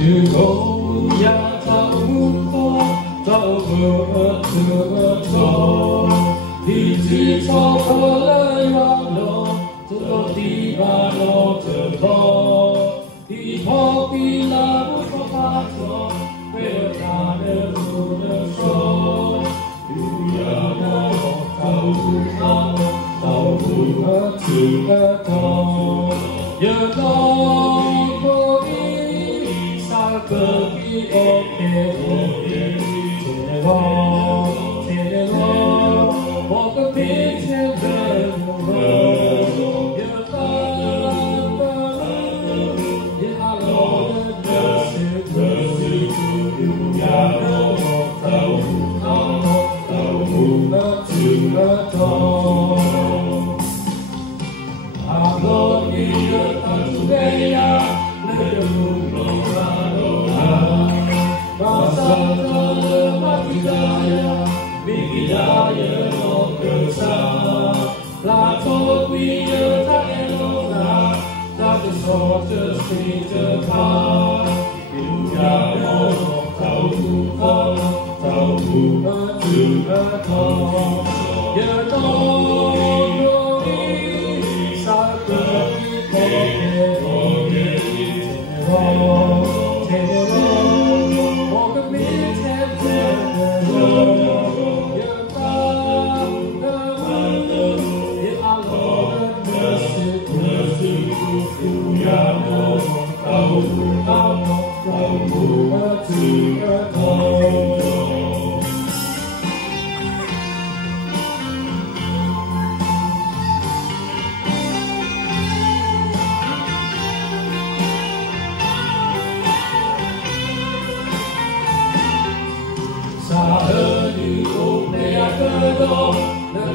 如果也走過，走過這座，一直走過了遠路，這個地方我知道，以後的那不說發錯，為了他的不能說，不要讓我走不好，走不了這個痛，也能夠一下個地OK，天落天落，我的面前的路，也淡淡，也落的是苦，不要讓我走不好，走不了這個痛。Aku tidak tersedia lebih rasa terlepas hidayah, hidayah no kesal. Lalu dia tak elok, tak sesuatu sejak. Dia tahu juga tahu, dia tahu.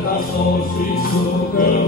Let's all see so good.